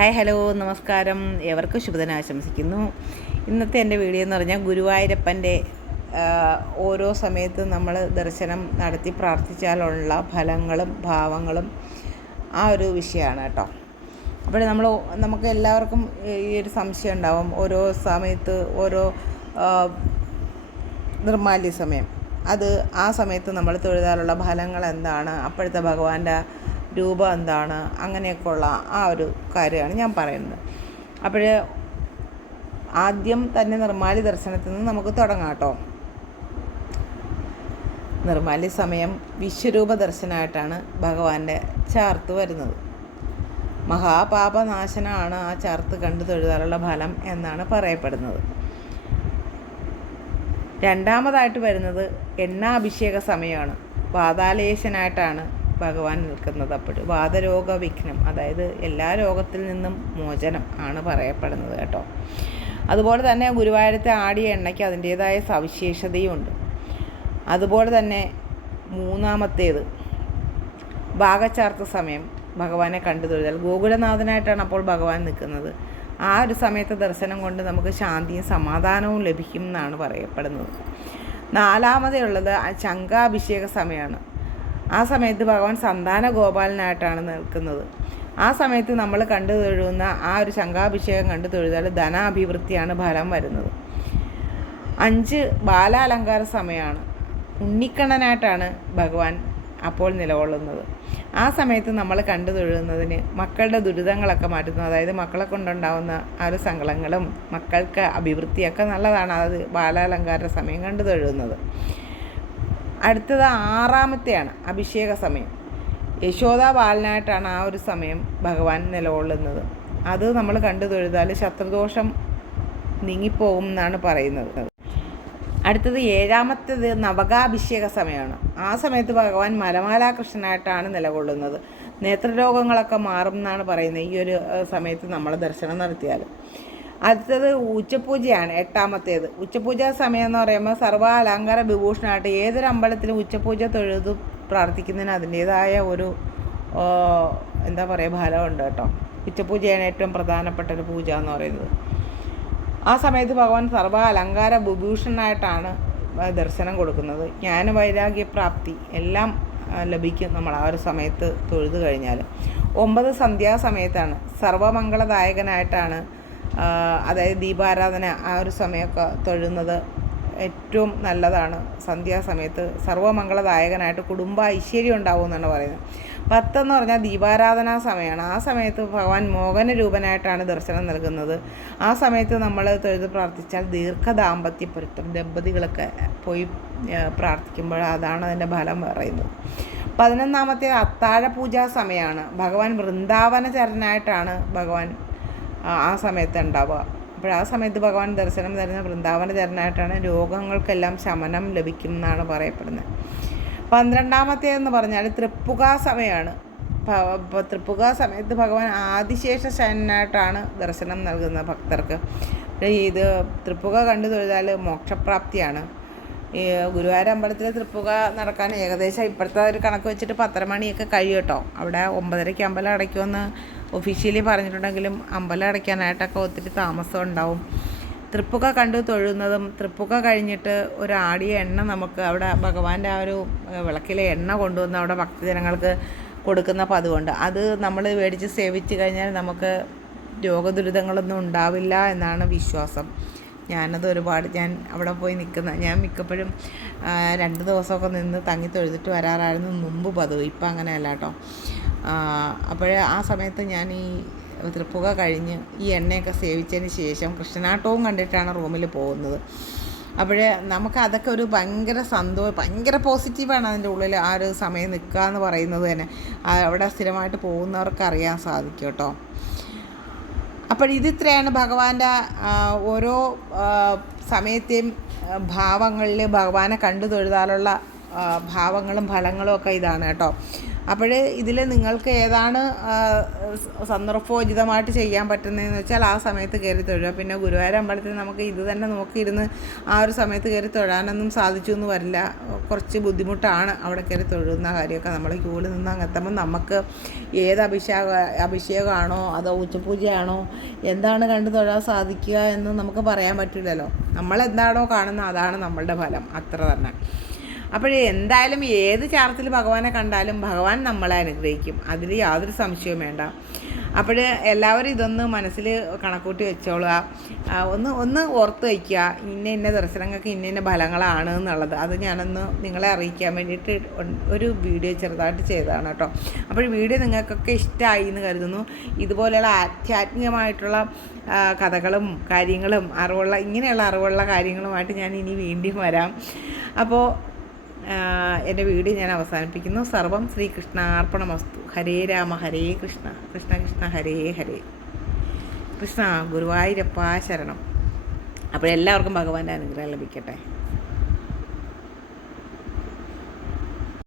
Hi hello നമസ്കാരം. എവർക്കും ശുഭദിനം ആശംസിക്കുന്നു. ഇന്നത്തെ എന്റെ വീഡിയോ എന്ന് പറഞ്ഞാൽ ഗുരുവായൂരപ്പന്റെ ഓരോ സമയത്തും നമ്മൾ ദർശനം നടത്തി പ്രാർത്ഥിച്ചാലുള്ള ഫലങ്ങളും ഭാവങ്ങളും ആ ഒരു വിഷയമാണ് കേട്ടോ. അപ്പോൾ നമ്മൾ നമുക്ക് എല്ലാവർക്കും ഈ ഒരു സംശയം ഉണ്ടാവും. ഓരോ സമയത്ത് ഓരോ നിർമാല്യ സമയം. അത് ആ സമയത്ത് നമ്മൾ തൊഴുതാലുള്ള ഫലങ്ങൾ എന്താണ്? അപ്പോഴത്തെ ഭഗവാന്റെ രൂപം എന്താണ്? അങ്ങനെയൊക്കെയുള്ള ആ ഒരു കാര്യമാണ് ഞാൻ പറയുന്നത്. അപ്പോൾ ആദ്യം തന്നെ നിർമ്മാലി ദർശനത്തിൽ നിന്ന് നമുക്ക് തുടങ്ങാം കേട്ടോ. നിർമ്മാലി സമയം വിശ്വരൂപ ദർശനമായിട്ടാണ് ഭഗവാന്റെ ചാർത്ത് വരുന്നത്. മഹാപാപനാശനമാണ് ആ ചാർത്ത് കണ്ടു തൊഴുതാറുള്ള ഫലം എന്നാണ് പറയപ്പെടുന്നത്. രണ്ടാമതായിട്ട് വരുന്നത് എണ്ണാഭിഷേക സമയമാണ്. വാതാലേശനായിട്ടാണ് ഭഗവാൻ നിൽക്കുന്നത് അപ്പോൾ വാതരോഗ വിഘ്നം അതായത് എല്ലാ രോഗത്തിൽ നിന്നും മോചനം ആണ് പറയപ്പെടുന്നത് കേട്ടോ. അതുപോലെ തന്നെ ഗുരുവായൂരത്തെ ആടിയ എണ്ണയ്ക്ക് അതിന്റേതായ സവിശേഷതയുമുണ്ട് അതുപോലെ തന്നെ മൂന്നാമത്തേത് ഭാഗചാർത്ത സമയം ഭഗവാനെ കണ്ടു തൊഴുതാൽ. ഗോകുലനാഥനായിട്ടാണ് അപ്പോൾ ഭഗവാൻ നിൽക്കുന്നത്. ആ ഒരു സമയത്തെ ദർശനം കൊണ്ട് നമുക്ക് ശാന്തിയും സമാധാനവും ലഭിക്കും എന്നാണ് പറയപ്പെടുന്നത്. നാലാമതേ ഉള്ളത് ചങ്കാഭിഷേക സമയമാണ്. ആ സമയത്ത് ഭഗവാൻ സന്താന ഗോപാലനായിട്ടാണ് നിൽക്കുന്നത്. ആ സമയത്ത് നമ്മൾ കണ്ടു തൊഴുന്ന ആ ഒരു ശങ്കാഭിഷേകം കണ്ടു തൊഴുതാൽ ധനാഭിവൃദ്ധിയാണ് ഫലം വരുന്നത്. അഞ്ച് ബാലാലങ്കാര സമയമാണ്. ഉണ്ണിക്കണ്ണനായിട്ടാണ് ഭഗവാൻ അപ്പോൾ നിലകൊള്ളുന്നത്. ആ സമയത്ത് നമ്മൾ കണ്ടു തൊഴുന്നതിന് മക്കളുടെ ദുരിതങ്ങളൊക്കെ മാറ്റുന്നു. അതായത് മക്കളെ കൊണ്ടുണ്ടാവുന്ന ആ ഒരു സങ്കടങ്ങളും മക്കൾക്ക് അഭിവൃദ്ധിയൊക്കെ നല്ലതാണ്. അത് ബാലാലങ്കാര സമയം കണ്ടു തൊഴുന്നത്. അടുത്തത് ആറാമത്തെയാണ് അഭിഷേക സമയം. യശോദ ബാലനായിട്ടാണ് ആ ഒരു സമയം ഭഗവാൻ നിലകൊള്ളുന്നത്. അത് നമ്മൾ കണ്ടു തൊഴുതാൽ ശത്രുദോഷം നീങ്ങിപ്പോകും എന്നാണ് പറയുന്നത്. അടുത്തത് ഏഴാമത്തേത് നവകാഭിഷേക സമയമാണ്. ആ സമയത്ത് ഭഗവാൻ മലമാലാകൃഷ്ണനായിട്ടാണ് നിലകൊള്ളുന്നത്. നേത്രരോഗങ്ങളൊക്കെ മാറും എന്നാണ് പറയുന്നത് ഈ ഒരു സമയത്ത് നമ്മൾ ദർശനം നടത്തിയാൽ അടുത്തത് ഉച്ചപൂജയാണ് എട്ടാമത്തേത്. ഉച്ചപൂജ സമയം എന്ന് പറയുമ്പോൾ സർവ അലങ്കാര വിഭൂഷണമായിട്ട് ഏതൊരു അമ്പലത്തിലും ഉച്ചപൂജ തൊഴുത് പ്രാർത്ഥിക്കുന്നതിന് അതിന്റേതായ ഒരു എന്താ പറയുക ഫലമുണ്ട് കേട്ടോ. ഉച്ചപൂജയാണ് ഏറ്റവും പ്രധാനപ്പെട്ട ഒരു പൂജ എന്ന് പറയുന്നത്. ആ സമയത്ത് ഭഗവാൻ സർവ അലങ്കാര വിഭൂഷണനായിട്ടാണ് ദർശനം കൊടുക്കുന്നത്. ജ്ഞാന വൈരാഗ്യപ്രാപ്തി എല്ലാം ലഭിക്കും നമ്മൾ ആ ഒരു സമയത്ത് തൊഴുതു കഴിഞ്ഞാൽ ഒമ്പത് സന്ധ്യാസമയത്താണ് സർവമംഗളദായകനായിട്ടാണ് അതായത് ദീപാരാധന ആ ഒരു സമയമൊക്കെ തൊഴുന്നത് ഏറ്റവും നല്ലതാണ്. സന്ധ്യാസമയത്ത് സർവമംഗളദായകനായിട്ട് കുടുംബ ഐശ്വര്യം ഉണ്ടാവും എന്നാണ് പറയുന്നത്. പത്തെന്ന് പറഞ്ഞാൽ ദീപാരാധനാ സമയമാണ്. ആ സമയത്ത് ഭഗവാൻ മോഹന രൂപനായിട്ടാണ് ദർശനം നൽകുന്നത്. ആ സമയത്ത് നമ്മൾ തൊഴുത് പ്രാർത്ഥിച്ചാൽ ദീർഘ ദാമ്പത്യ പൊരുത്തം ദമ്പതികളൊക്കെ പോയി പ്രാർത്ഥിക്കുമ്പോൾ അതാണ് അതിന്റെ ഫലം പറയുന്നത്. പതിനൊന്നാമത്തെ അത്താഴ പൂജാ സമയമാണ്. ഭഗവാൻ വൃന്ദാവന ചരനായിട്ടാണ് ഭഗവാൻ ആ സമയത്ത് ഉണ്ടാവുക. അപ്പോൾ ആ സമയത്ത് ഭഗവാൻ ദർശനം തരുന്ന വൃന്ദാവന തരനായിട്ടാണ് രോഗങ്ങൾക്കെല്ലാം ശമനം ലഭിക്കും എന്നാണ് പറയപ്പെടുന്നത്. പന്ത്രണ്ടാമത്തേതെന്ന് പറഞ്ഞാൽ തൃപ്പുക സമയമാണ് തൃപ്പുക സമയത്ത് ഭഗവാൻ ആദിശേഷ ശയനായിട്ടാണ് ദർശനം നൽകുന്നത് ഭക്തർക്ക്. ഇത് തൃപ്പുക കണ്ടു തൊഴുതാൽ മോക്ഷപ്രാപ്തിയാണ്. ഈ ഗുരുവായൂർ അമ്പലത്തിൽ തൃപ്പുക നടക്കാൻ ഏകദേശം ഇപ്പോഴത്തെ ഒരു കണക്ക് വെച്ചിട്ട് പത്തര മണിയൊക്കെ കഴിയും കേട്ടോ. അവിടെ ഒമ്പതരയ്ക്ക് അമ്പലം അടയ്ക്കുമെന്ന് ഒഫീഷ്യലി പറഞ്ഞിട്ടുണ്ടെങ്കിലും അമ്പലം അടയ്ക്കാനായിട്ടൊക്കെ ഒത്തിരി താമസം ഉണ്ടാവും. തൃപ്പുക കണ്ടു തൊഴുന്നതും തൃപ്പുക കഴിഞ്ഞിട്ട് ഒരു ആടിയ എണ്ണ നമുക്ക് അവിടെ ഭഗവാന്റെ ആ ഒരു വിളക്കിലെ എണ്ണ കൊണ്ടുവന്ന് അവിടെ ഭക്തജനങ്ങൾക്ക് കൊടുക്കുന്ന പതിവുണ്ട്. അത് നമ്മൾ മേടിച്ച് സേവിച്ച് കഴിഞ്ഞാൽ നമുക്ക് രോഗദുരിതങ്ങളൊന്നും ഉണ്ടാവില്ല എന്നാണ് വിശ്വാസം. ഞാനത് ഒരുപാട് ഞാൻ അവിടെ പോയി നിൽക്കുന്ന ഞാൻ മിക്കപ്പോഴും രണ്ട് ദിവസമൊക്കെ നിന്ന് തങ്ങി തൊഴുതിട്ട് വരാറായിരുന്നു മുമ്പ് പതിവ്. ഇപ്പം അങ്ങനെയല്ല കേട്ടോ. അപ്പോൾ ആ സമയത്ത് ഞാൻ ഈ തൃപ്പുക കഴിഞ്ഞ് ഈ എണ്ണയൊക്കെ സേവിച്ചതിന് ശേഷം കൃഷ്ണനാട്ടവും കണ്ടിട്ടാണ് റൂമിൽ പോകുന്നത്. അപ്പോഴേ നമുക്ക് അതൊക്കെ ഒരു ഭയങ്കര സന്തോഷം ഭയങ്കര പോസിറ്റീവാണ് അതിന്റെ ഉള്ളിൽ ആ ഒരു സമയം നിൽക്കുക എന്ന് പറയുന്നത് തന്നെ. അവിടെ സ്ഥിരമായിട്ട് പോകുന്നവർക്ക് അറിയാൻ സാധിക്കും കേട്ടോ. അപ്പോൾ ഇതിത്രയാണ് ഭഗവാന്റെ ഓരോ സമയത്തെയും ഭാവങ്ങളിൽ ഭഗവാനെ കണ്ടു തൊഴുതാലുള്ള ഭാവങ്ങളും ഫലങ്ങളും ഒക്കെ ഇതാണ് കേട്ടോ. അപ്പോൾ ഇതിൽ നിങ്ങൾക്ക് ഏതാണ് സന്ദർഭോചിതമായിട്ട് ചെയ്യാൻ പറ്റുന്നതെന്ന് വെച്ചാൽ ആ സമയത്ത് കയറി തൊഴുക. പിന്നെ ഗുരുവായൂർ അമ്പലത്തിൽ നമുക്ക് ഇത് തന്നെ നോക്കിയിരുന്ന് ആ ഒരു സമയത്ത് കയറി തൊഴാനൊന്നും സാധിച്ചു എന്ന് വരില്ല. കുറച്ച് ബുദ്ധിമുട്ടാണ് അവിടെ കയറി തൊഴുന്ന കാര്യമൊക്കെ. നമ്മൾ ക്യൂവിൽ നിന്ന് അങ്ങെത്തുമ്പോൾ നമുക്ക് ഏത് അഭിഷേക അഭിഷേകമാണോ അതോ ഉച്ചപൂജയാണോ എന്താണ് കണ്ടു തൊഴാൻ സാധിക്കുക എന്ന് നമുക്ക് പറയാൻ പറ്റില്ലല്ലോ. നമ്മൾ എന്താണോ കാണുന്നത് അതാണ് നമ്മളുടെ ഫലം. അത്ര തന്നെ. അപ്പോഴേ എന്തായാലും ഏത് ചാർത്തിൽ ഭഗവാനെ കണ്ടാലും ഭഗവാൻ നമ്മളെ അനുഗ്രഹിക്കും. അതിൽ യാതൊരു സംശയവും വേണ്ട. അപ്പോൾ എല്ലാവരും ഇതൊന്ന് മനസ്സിൽ കണക്കൂട്ടി വെച്ചോളുക. ഒന്ന് ഒന്ന് ഓർത്ത് വയ്ക്കുക. ഇന്ന ഇന്ന ദർശനങ്ങൾക്ക് ഇന്ന ഇന്ന ഫലങ്ങളാണ് എന്നുള്ളത്. അത് ഞാനൊന്ന് നിങ്ങളെ അറിയിക്കാൻ വേണ്ടിയിട്ട് ഒരു വീഡിയോ ചെറുതായിട്ട് ചെയ്തതാണ് കേട്ടോ. അപ്പോൾ വീഡിയോ നിങ്ങൾക്കൊക്കെ ഇഷ്ടമായി എന്ന് കരുതുന്നു. ഇതുപോലെയുള്ള ആധ്യാത്മികമായിട്ടുള്ള കഥകളും കാര്യങ്ങളും അറിവുള്ള ഇങ്ങനെയുള്ള അറിവുള്ള കാര്യങ്ങളുമായിട്ട് ഞാൻ ഇനി വീണ്ടും വരാം. അപ്പോൾ എന്റെ വീഡിയോ ഞാൻ അവസാനിപ്പിക്കുന്നു. സർവം ശ്രീകൃഷ്ണാർപ്പണമസ്തു ഹരേ രാമ ഹരേ കൃഷ്ണ. കൃഷ്ണ കൃഷ്ണ ഹരേ ഹരേ. കൃഷ്ണ ഗുരുവായൂരപ്പ ശരണം. അപ്പോൾ എല്ലാവർക്കും ഭഗവാന്റെ അനുഗ്രഹം ലഭിക്കട്ടെ.